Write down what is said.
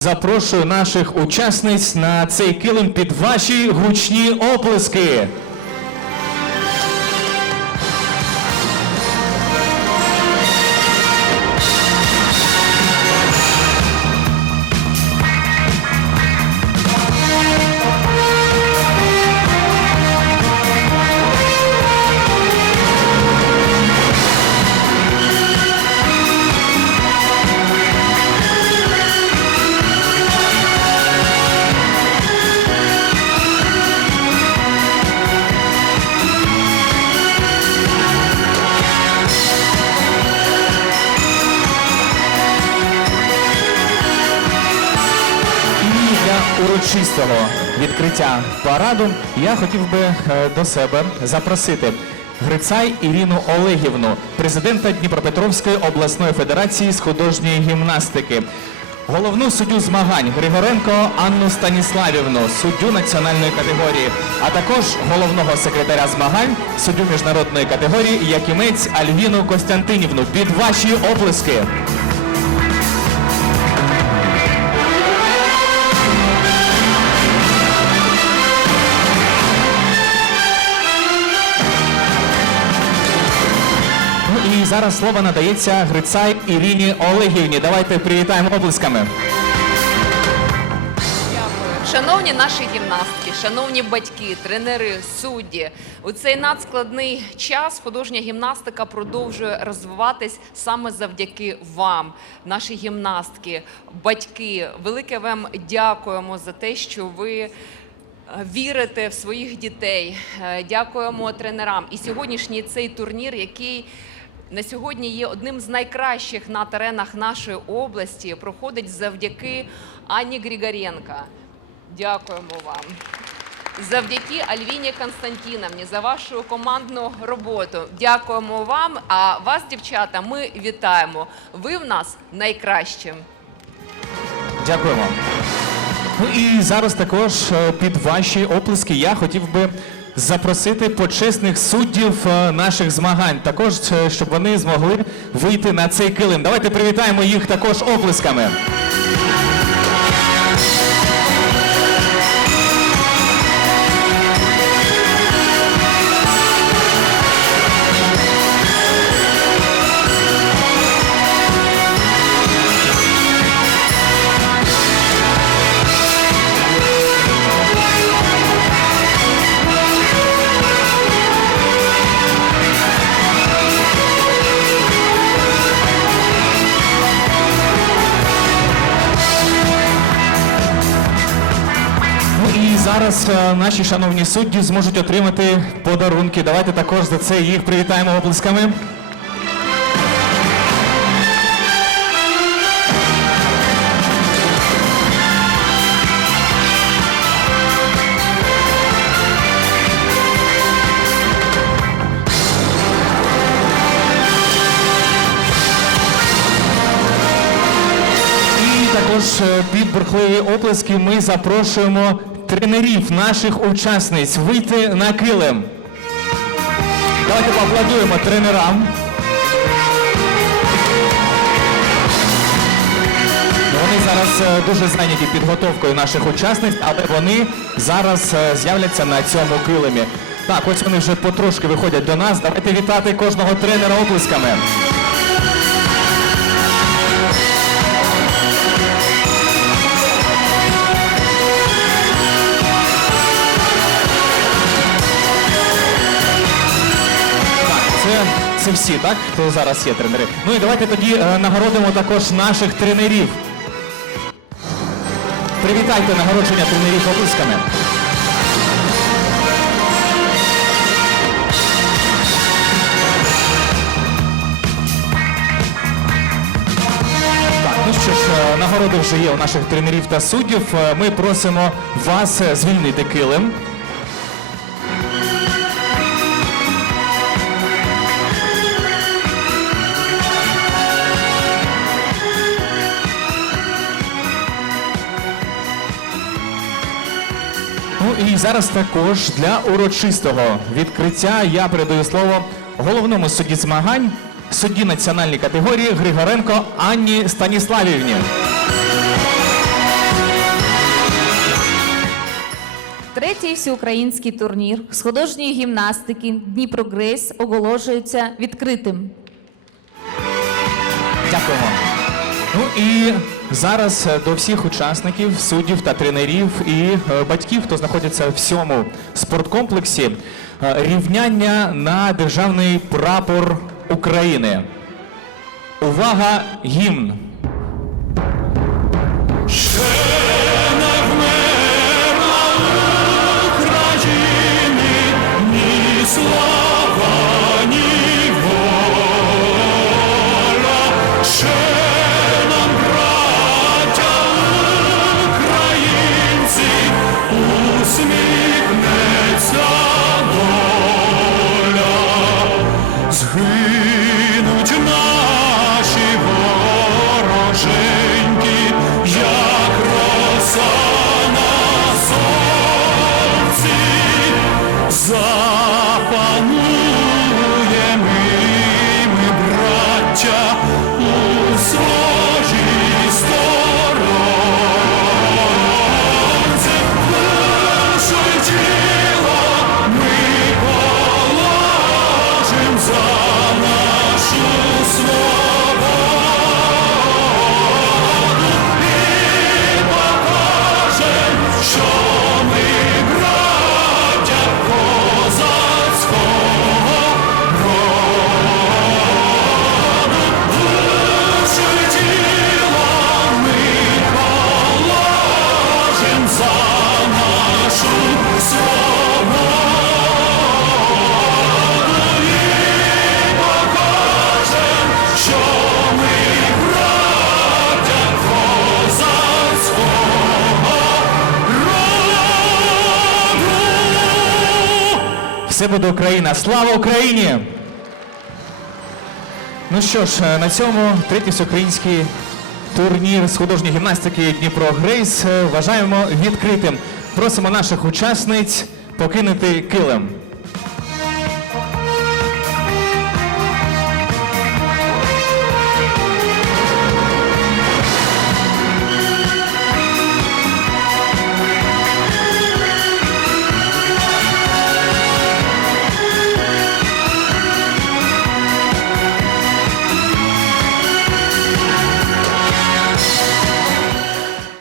Запрошую наших учасниць на цей килим під ваші гучні оплески. Урочистого відкриття параду я хотів би е, до себе запросити Грицай Ірину Олегівну, президента Дніпропетровської обласної федерації з художньої гімнастики. Головну суддю змагань Григоренко Анну Станіславівну, суддю національної категорії, а також головного секретаря змагань, суддю міжнародної категорії Якимець Альвіну Костянтинівну. Під ваші оплески. Зараз слово надається Грицай Іріні Олегівні. Давайте привітаємо оплесками. Дякую. Шановні наші гімнастки, шановні батьки, тренери, судді, у цей надскладний час художня гімнастика продовжує розвиватись саме завдяки вам, наші гімнастки, батьки. Велике вам дякуємо за те, що ви. е, Вірите в своїх дітей, Е, дякуємо тренерам. І сьогоднішній цей турнір, який на сьогодні є одним з найкращих на теренах нашої області, проходить завдяки Анні Григоренко. Дякуємо вам. Завдяки Альвіні Константіновні за вашу командну роботу. Дякуємо вам. А вас, дівчата, ми вітаємо. Ви в нас найкращі. Дякуємо. Ну і зараз також е, під ваші оплески я хотів би запросити почесних суддів е, наших змагань, також е, щоб вони змогли вийти на цей килим. Давайте привітаємо їх також оплесками. Зараз е, наші шановні судді зможуть отримати подарунки. Давайте також за це їх привітаємо оплесками. Також е, під бурхливі оплески ми запрошуємо тренерів наших учасниць вийти на килим. Давайте поаплодуємо тренерам. Вони зараз е, дуже зайняті підготовкою наших учасниць, але вони зараз е, з'являться на цьому килимі. Так, ось вони вже потрошки виходять до нас. Давайте вітати кожного тренера оплесками. Це, це всі, так? Хто зараз є тренери. Ну і давайте тоді е, нагородимо також наших тренерів. Привітайте нагородження тренерів оплесками. Так, ну е, нагороди вже є у наших тренерів та суддів. Е, Ми просимо вас е, звільнити килим. Зараз також для урочистого відкриття я передаю слово головному судді змагань судді національної категорії Григоренко Анні Станіславівні. Третій всеукраїнський турнір з художньої гімнастики Дніпрогрейс оголошується відкритим. Дякуємо. Ну і зараз е, до всіх учасників, суддів та тренерів і е, батьків, хто знаходиться в цьому спорткомплексі, е, рівняння на державний прапор України. Увага, гімн! Все буде Україна! Слава Україні! Ну що ж, е, на цьому третій всеукраїнський турнір з художньої гімнастики Дніпро Грейс е, вважаємо відкритим. Просимо наших учасниць покинути килим.